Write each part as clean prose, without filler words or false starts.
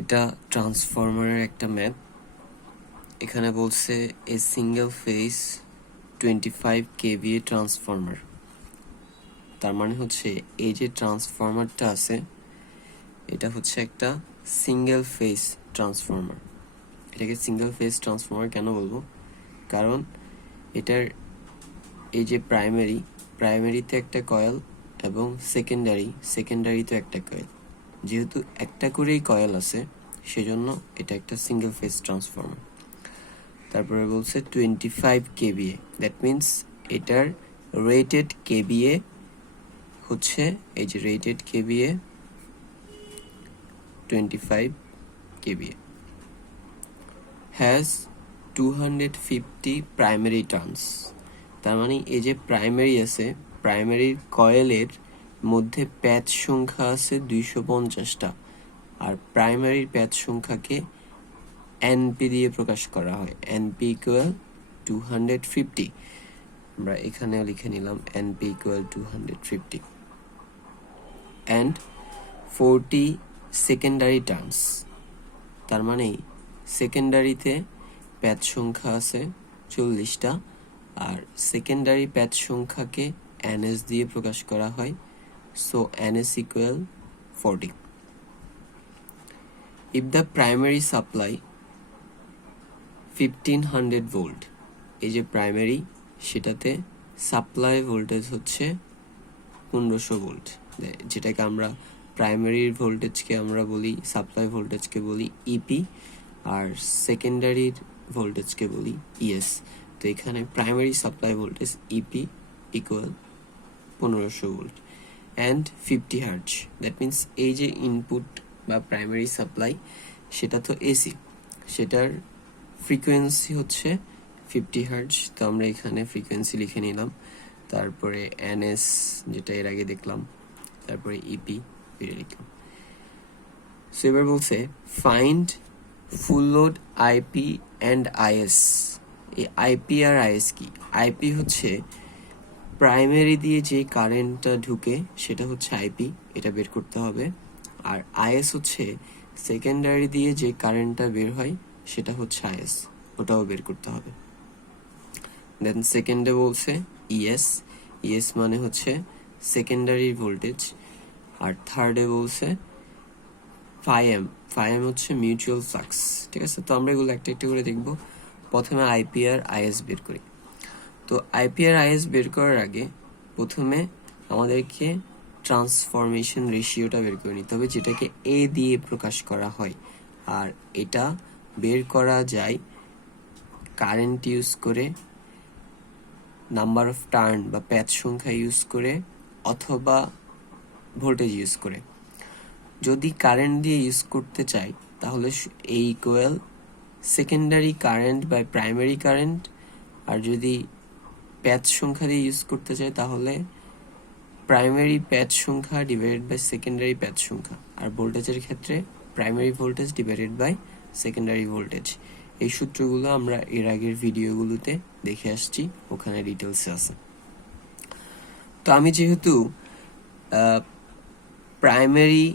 এটা ট্রান্সফরমারের একটা ম্যাপ। এখানে বলছে a single phase 25 kVA transformer. তার মানে হচ্ছে এই যে ট্রান্সফরমারটা আছে এটা হচ্ছে একটা সিঙ্গেল ফেজ ট্রান্সফরমার। এটাকে সিঙ্গেল ফেজ ট্রান্সফরমার কেন বলবো? কারণ এটার এই যে প্রাইমারিতে একটা কয়েল এবং সেকেন্ডারিতে একটা কয়েল, যেহেতু একটা করেই কয়েল আছে সেজন্য এটা একটা সিঙ্গেল ফেজ ট্রান্সফরমার। তারপরে বলছে 25 kVA, দ্যাট মিনস এটার রেটেড kVA হচ্ছে এই যে rated kVA 25 kVA, has 250 primary turns. তার মানে এই যে প্রাইমারি আছে, প্রাইমারির কয়েলের মধ্যে প্যাচ সংখ্যা আছে 250টা, আর প্রাইমারির প্যাচ সংখ্যাকে এনপি দিয়ে প্রকাশ করা হয়। এনপি ইকুয়াল 250, আমরা এখানেও লিখে নিলাম NP equal 250, and 40 secondary turns. তার মানে সেকেন্ডারিতে প্যাচ সংখ্যা আছে 40টা, আর সেকেন্ডারি প্যাচ সংখ্যাকে এনএস দিয়ে প্রকাশ করা হয়, so NS equal 40। If the primary supply 1500 volt, এই যে প্রাইমারি সেটাতে সাপ্লাই ভোল্টেজ হচ্ছে 1500 ভোল্ট, যেটাকে আমরা প্রাইমারির ভোল্টেজকে আমরা বলি, সাপ্লাই ভোল্টেজকে বলি ইপি, আর সেকেন্ডারির ভোল্টেজকে বলি ইএস। তো এখানে primary supply voltage E P equal 1500 volt and 50 hertz, that means এই যে ইনপুট বা প্রাইমারি সাপ্লাই সেটা তো এসি, সেটার ফ্রিকোয়েন্সি হচ্ছে 50 হার্জ। তো আমরা এখানে ফ্রিকোয়েন্সি লিখে নিলাম, তারপরে এনএস যেটা এর আগে দেখলাম, তারপরে ইপি ফিরে লিখলাম। সো এবার বলছে find full load IP and is. এই আইপি আর আইএস কি? আইপি হচ্ছে প্রাইমারি দিয়ে যে কারেন্টটা ঢুকে সেটা হচ্ছে আইপি, এটা বের করতে হবে। আর আইএস হচ্ছে সেকেন্ডারি দিয়ে যে কারেন্টটা বের হয় সেটা হচ্ছে আইএস, ওটাও বের করতে হবে। দেন সেকেন্ডে বলছে ইএস, ইএস মানে হচ্ছে সেকেন্ডারি ভোল্টেজ। আর থার্ডে বলছে ফাইএম, ফাইএম হচ্ছে মিউচুয়াল ফ্লাক্স। ঠিক আছে, তো আমরা এগুলো একটা একটা করে দেখব। প্রথমে আইপি আর আইএস বের করি। তো আইপি আর আইএস বের করার আগে প্রথমে আমাদেরকে ট্রান্সফরমেশন রেশিওটা বের করে নিতে হবে, যেটাকে এ দিয়ে প্রকাশ করা হয়। আর এটা বের করা যায় কারেন্ট ইউজ করে, নাম্বার অফ টার্ন বা প্যাচ সংখ্যা ইউজ করে, অথবা ভোল্টেজ ইউজ করে। যদি কারেন্ট দিয়ে ইউজ করতে চাই তাহলে a equal secondary current by primary current, আর যদি প্যাচ সংখ্যা দিয়ে ইউজ করতে চাই তাহলে প্রাইমারি প্যাচ সংখ্যা ডিভাইডেড বাই সেকেন্ডারি প্যাচ সংখ্যা, আর ভোল্টেজের ক্ষেত্রে primary voltage divided by secondary voltage. এই সূত্রগুলো আমরা এর আগের ভিডিওগুলোতে দেখে আসছি, ওখানে ডিটেলসে আছে। তো আমি যেহেতু প্রাইমারি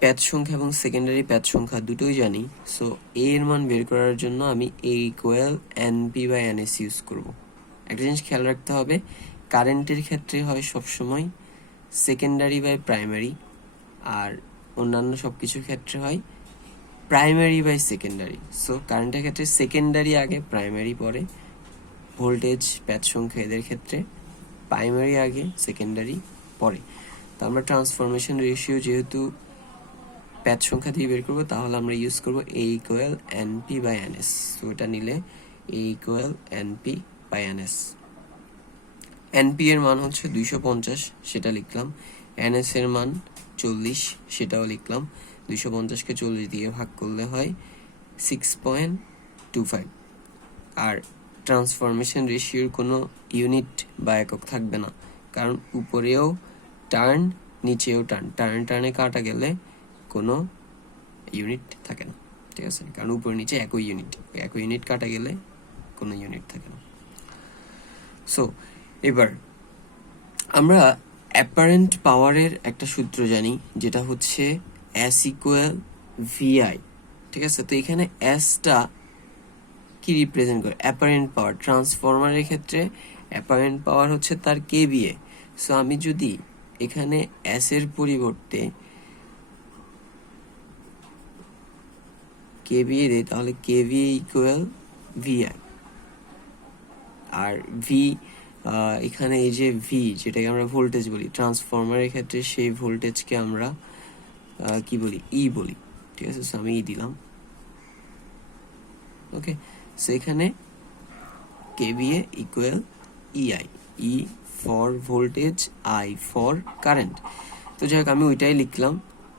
প্যাচ সংখ্যা এবং সেকেন্ডারি প্যাচ সংখ্যা দুটোই জানি, সো এ এর মান বের করার জন্য আমি a equal NP by NS use করব। একটা জিনিস খেয়াল রাখতে হবে, কারেন্টের ক্ষেত্রে হয় সবসময় সেকেন্ডারি বাই প্রাইমারি, আর অন্যান্য সব কিছুর ক্ষেত্রে হয় প্রাইমারি বাই সেকেন্ডারি। সো কারেন্টের ক্ষেত্রে সেকেন্ডারি আগে, প্রাইমারি পরে। ভোল্টেজ প্যাচ সংখ্যা এদের ক্ষেত্রে প্রাইমারি আগে, সেকেন্ডারি পরে। তো আমরা ট্রান্সফরমেশন রেশিও যেহেতু প্যাচ সংখ্যা দিয়ে বের করবো, তাহলে আমরা ইউজ করবো a equal NP by NS. তো এটা নিলে a equal NP by NS. NP এর মান হচ্ছে 250, সেটা লিখলাম। এনএস এর মান 40, সেটাও লিখলাম। 250কে 40 দিয়ে ভাগ করলে হয় 6.25। আর ট্রান্সফরমেশন রেশিওর কোনো ইউনিট বা একক থাকবে না, কারণ উপরেও টার্ন নিচেও টার্ন, টার্নে কাটা গেলে কোনো ইউনিট থাকে না। ঠিক আছে, কারণ উপরে নিচে একই ইউনিট কাটা গেলে কোনো ইউনিট থাকে না। সো এবার আমরা অ্যাপারেন্ট পাওয়ারের একটা সূত্র জানি, যেটা হচ্ছে এস ইকুয়াল ভিআই, ঠিক আছে। তো এখানে এসটা কি রিপ্রেজেন্ট করে? Apparent power. ট্রান্সফরমারের ক্ষেত্রে অ্যাপারেন্ট পাওয়ার হচ্ছে তার কেভিএ। সো আমি যদি এখানে এস এর পরিবর্তে কেভিএ দেই তাহলে কেভিএ ইকুয়াল ভিআই। আর ভি এখানে এই যে ভি যেটাকে আমরা ভোল্টেজ বলি ট্রান্সফরমারের ক্ষেত্রে, সেই ভোল্টেজকে আমরা কি বলি? ই বলি, ঠিক আছে। সো আমি ই দিলাম। ওকে, সো এখানে KVA equal EI, E for voltage, I for current. তো যাই হোক, আমি ওইটাই লিখলাম।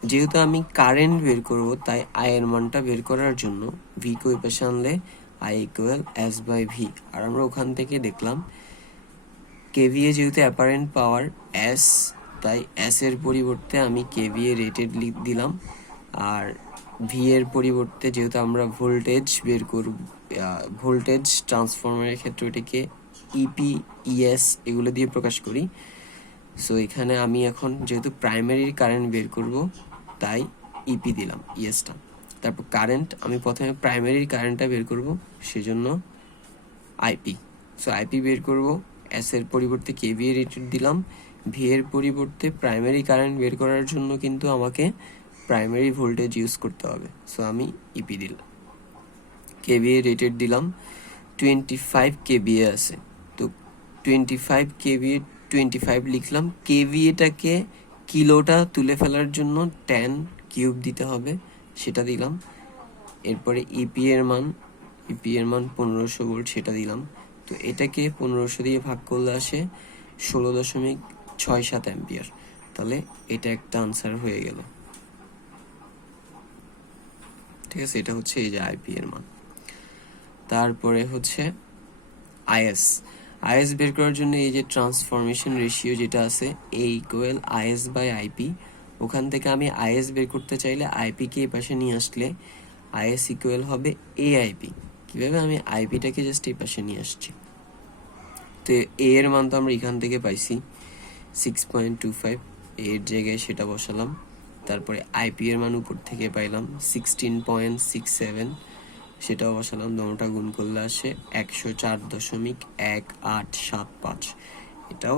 যেহেতু আমি কারেন্ট বের করব, তাই আই এর মানটা বের করার জন্য ভি কে ওই পাশে আনলে I equal S by V. আর আমরা ওখান থেকে দেখলাম কেভিএ যেহেতু অ্যাপারেন্ট পাওয়ার এস, তাই এস এর পরিবর্তে আমি কেভিএ রেটেড দিলাম। আর ভি এর পরিবর্তে যেহেতু আমরা ভোল্টেজ বের করব, ভোল্টেজ ট্রান্সফরমারের ক্ষেত্রে ওটাকে ইপি, ইএস এগুলো দিয়ে প্রকাশ করি। সো এখানে আমি এখন যেহেতু প্রাইমারির কারেন্ট বের করব, তাই ইপি দিলাম, ইএসটা। তারপর কারেন্ট, আমি প্রথমে প্রাইমারির কারেন্টটা বের করব, সেজন্য আইপি। সো আইপি বের করব, এস এর পরিবর্তে কেভিএ রেটেড দিলাম। ভি এর পরিবর্তে প্রাইমারি কারেন্ট বের করার জন্য কিন্তু আমাকে প্রাইমারি ভোল্টেজ ইউজ করতে হবে। সো আমি ইপি দিলাম, কেভিএ রেটেড দিলাম। 25 কেভিএ আছে, তো 25 কেভিএ 25 লিখলাম। কেভিএটাকে কিলোটা তুলে ফেলার জন্য 10 কিউব দিতে হবে, সেটা দিলাম। এরপরে ইপি এর মান 1500 ভোল্ট, সেটা দিলাম। তো এটাকে 1500 দিয়ে ভাগ করলে আসে 16.67 অ্যাম্পিয়ার। তাহলে এটা একটা আনসার হয়ে গেল, ঠিক আছে। এটা হচ্ছে এই যে আইপি এর মান। তারপরে হচ্ছে আইএস। আইএস বের করার জন্য এই যে ট্রান্সফরমেশন রেশিও যেটা আছে, এ ইকুয়াল আইএস বাই আইপি। ওখান থেকে আমি আইএস বের করতে চাইলে আইপি কে এই পাশে নিয়ে আসলে আইএস ইকুয়াল হবে এ আইপি। কিভাবে? আমি আইপিটাকে জাস্ট এই পাশে নিয়ে আসছি। তো এ এর মান তো আমরা এখান থেকে পাইছি 6.25, এর জায়গায় সেটা বসালাম। তারপরে আইপি এর মান উপর থেকে পাইলাম 16.67, সেটাও বসালাম। দোনোটা গুণ করলে আসে 104.1875। এটাও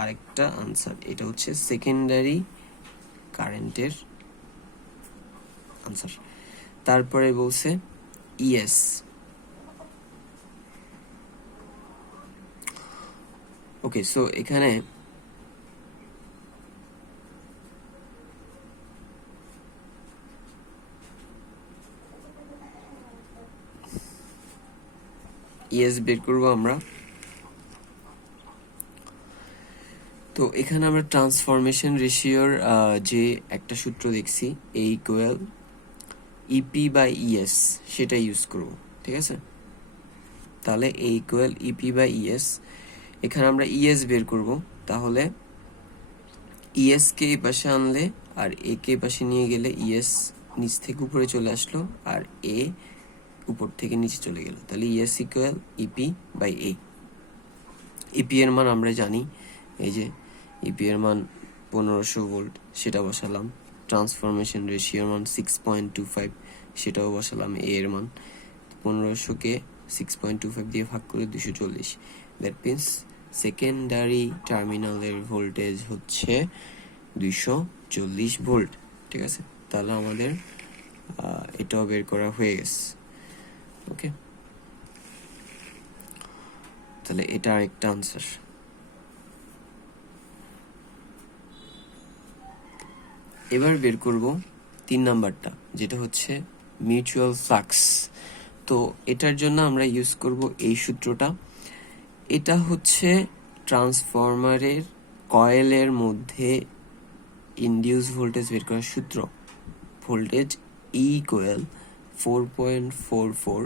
আরেকটা আনসার। এটা হচ্ছে সেকেন্ডারি কারেন্টের আনসার। তারপরে বলছে ইএস। ওকে, সো এখানে ইএস বের করবো আমরা। তো এখানে আমরা ট্রান্সফরমেশন রেশিওর যে একটা সূত্র দেখছি, এ ইকুয়াল ইপি বাই ইএস, সেটা ইউজ করব, ঠিক আছে। তাহলে a equal EP by ES. এখানে আমরা ইএস বের করব, তাহলে ইএস কে এই পাশে আনলে আর এ কে পাশে নিয়ে গেলে ইএস নিচ থেকে উপরে চলে আসলো আর এ উপর থেকে নিচে চলে গেল। তাহলে ES equal EP by A. EP এর মান আমরা জানি, এই যে ইপি এর মান 1500 ভোল্ট, সেটা বসালাম। ট্রান্সফরমেশন রেশিওর মান 6.25, সেটাও বসালাম। এ এর মান 1500-কে 6.25 দিয়ে ভাগ করে 240। দ্যাট মিনস সেকেন্ডারি টার্মিনালের ভোল্টেজ হচ্ছে 240 ভোল্ট, ঠিক আছে। তাহলে আমাদের এটাও বের করা হয়ে গেছে। ওকে, তাহলে এটা আরেকটা আনসার। এবার বের করব 3 নাম্বারটা, যেটা হচ্ছে মিউচুয়াল ফ্লাক্স। তো এটার জন্য আমরা ইউজ করব এই সূত্রটা। এটা হচ্ছে ট্রান্সফরমারের কয়েলের মধ্যে ইনডিউস ভোল্টেজ বের করার সূত্র। ভোল্টেজ ই ইকুয়াল 4.44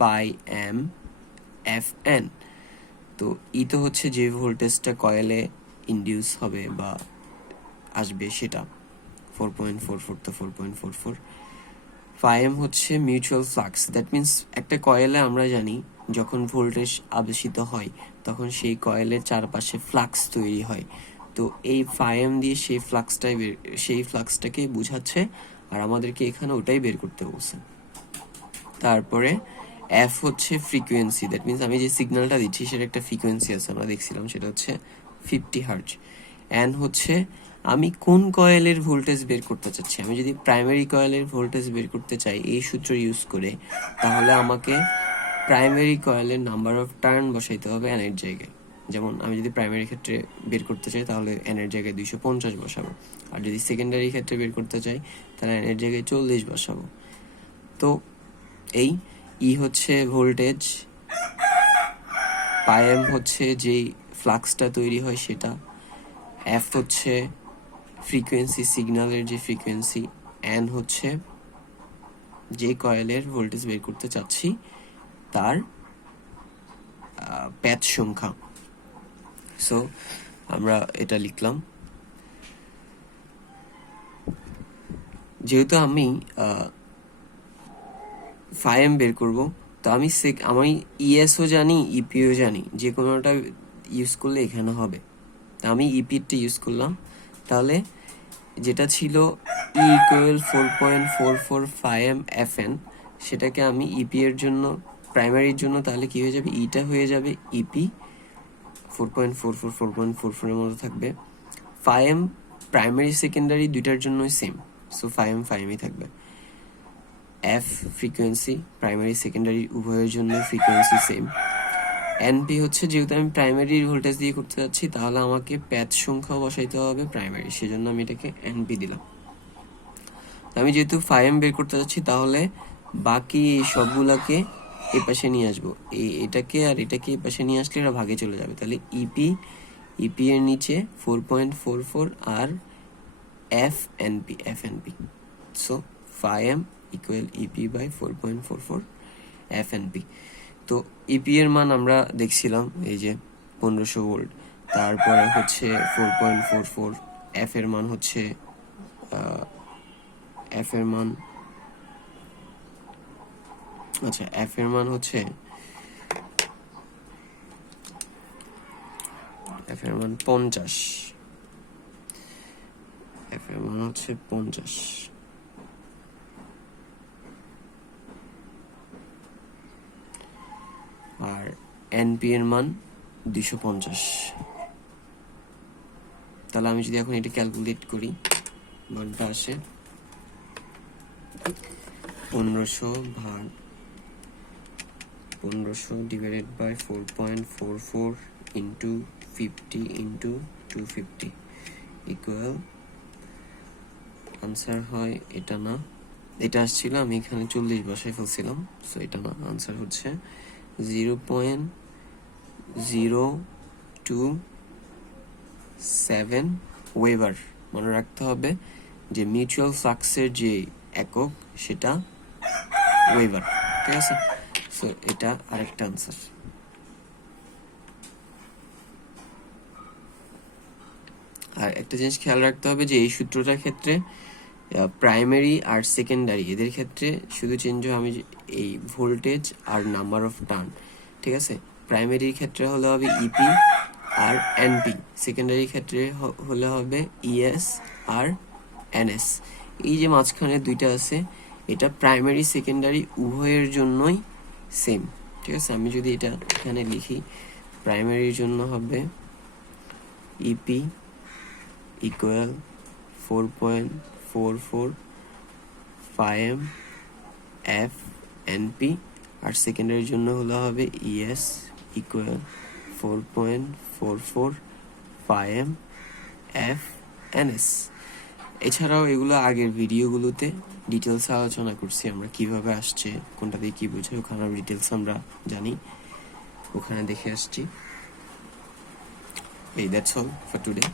পাই এম এফ এন। তো ই তো হচ্ছে যে ভোল্টেজটা কয়েলে ইনডিউস হবে বা আসবে, সেটা 4.44, তো 4.44। ফাইএম হচ্ছে মিউচুয়াল ফ্লাক্স। দ্যাট মিনস একটা কয়েলে আমরা জানি যখন ভোল্টেজ আবেশিত হয় তখন সেই কয়েলের চারপাশে ফ্লাক্স তৈরি হয়। তো এই ফাইএম দিয়ে সেই ফ্লাক্সটাকে বোঝাচ্ছে, আর আমাদেরকে এখানে ওটাই বের করতে বলছে। তারপরে এফ হচ্ছে ফ্রিকোয়েন্সি, দ্যাট মিনস আমি যে সিগন্যালটা দিচ্ছি সেটা একটা ফ্রিকোয়েন্সি আছে, আমরা দেখছিলাম, সেটা হচ্ছে 50 হার্জ। এন হচ্ছে আমি কোন কয়েলের ভোল্টেজ বের করতে চাচ্ছি। আমি যদি প্রাইমারি কয়েলের ভোল্টেজ বের করতে চাই এই সূত্র ইউজ করে, তাহলে আমাকে প্রাইমারি কয়েলের নাম্বার অফ টার্ন বসাইতে হবে এন এর জায়গায়। যেমন আমি যদি প্রাইমারি ক্ষেত্রে বের করতে চাই তাহলে এন এর জায়গায় 250 বসাবো, আর যদি সেকেন্ডারি ক্ষেত্রে বের করতে চাই তাহলে এন এর জায়গায় 40 বসাবো। তো এই ই হচ্ছে ভোল্টেজ, পাইএম হচ্ছে যেই ফ্লাক্সটা তৈরি হয় সেটা, এফ হচ্ছে ফ্রিকোয়েন্সি, সিগন্যালের যে ফ্রিকোয়েন্সি, এন হচ্ছে যে কয়েলের ভোল্টেজ বের করতে চাচ্ছি তার প্যাচ সংখ্যা। সো আমরা এটা লিখলাম। যেহেতু আমি ফাইএম বের করব, তো আমি ইএসও জানি, ইপিও জানি, যে কোনোটা ইউজ করলে এখানে হবে। তা আমি ইপিটা ইউজ করলাম। তাহলে যেটা ছিল ই ইকুয়াল 4.44 এফএন, সেটাকে আমি ইপি এর জন্য, প্রাইমারির জন্য, তাহলে কি হয়ে যাবে, ইটা হয়ে যাবে ইপি 4.44 এর মতো থাকবে। ফাইএম প্রাইমারি সেকেন্ডারি দুইটার জন্যই সেম, সো ফাইএমই থাকবে। এফ ফ্রিকোয়েন্সি, প্রাইমারি সেকেন্ডারি উভয়ের জন্য ফ্রিকোয়েন্সি সেম। এনপি হচ্ছে যেহেতু আমি প্রাইমারি ভোল্টেজ দিয়ে করতে যাচ্ছি, তাহলে আমাকে প্যাচ সংখ্যা বসাইতে হবে প্রাইমারি, সেজন্য আমি এটাকে এনপি দিলাম। আমি যেহেতু ফাইএম বের করতে যাচ্ছি, তাহলে বাকি এই সবগুলাকে এ পাশে নিয়ে আসবো, এটাকে আর এটাকে এ পাশে নিয়ে আসলে এরা ভাগে চলে যাবে। তাহলে ইপি এর নিচে 4.44 আর FNP. So phi M equal EP by 4.44 FNP. তো ইপি এর মান আমরা দেখছিলাম, এই যে 1500 ভোল্ট। তারপরে হচ্ছে 4.44, এফ এর মান হচ্ছে এফ এর মান হচ্ছে এফ এর মান হচ্ছে 50, এফ এর মান হচ্ছে 50। আর এনপি এর মান 250। তাহলে আমি যদি এখন এটা ক্যালকুলেট করি, মানটা আসে 1500 divided by 4.44 into 50 into 250 equal, answer হয় এটা না, এটা আসছিল, আমি এখানে 40 বসাই ফেলছিলাম, সো এটা না, আনসার হচ্ছে 0.0227 ওয়েবার। মনে রাখতে হবে যে মিউচুয়াল ফ্লাক্সের যে একক সেটা ওয়েবার, ঠিক আছে? সো এটা আরেকটা আনসার। আর একটা জিনিস খেয়াল রাখতে হবে যে এই সূত্রটার ক্ষেত্রে প্রাইমারি আর সেকেন্ডারি এদের ক্ষেত্রে শুধু চেঞ্জ হয় আমি এই ভোল্টেজ আর নাম্বার অফ টার্ন, ঠিক আছে? প্রাইমারির ক্ষেত্রে হলে হবে ইপি আর এনপি, সেকেন্ডারি ক্ষেত্রে হলে হবে ইএস আর এনএস। এই যে মাঝখানে দুইটা আছে, এটা প্রাইমারি সেকেন্ডারি উভয়ের জন্যই সেম, ঠিক আছে? আমি যদি এটা এখানে লিখি, প্রাইমারির জন্য হবে ইপি ইকুয়াল 4.44 ফাইএম এফ এনপি, আর সেকেন্ডারির জন্য হলো হবে ইএস ইকুয়াল 4.44 ফাইএম এফ এনএস। এছাড়াও এগুলো আগের ভিডিওগুলোতে ডিটেলস আলোচনা করছি, আমরা কিভাবে আসছে, কোনটা দিয়ে কি বোঝায়, ওখানে ডিটেলস আমরা জানি, ওখানে দেখে আসছি। এই দ্যাটস অল ফর টুডে।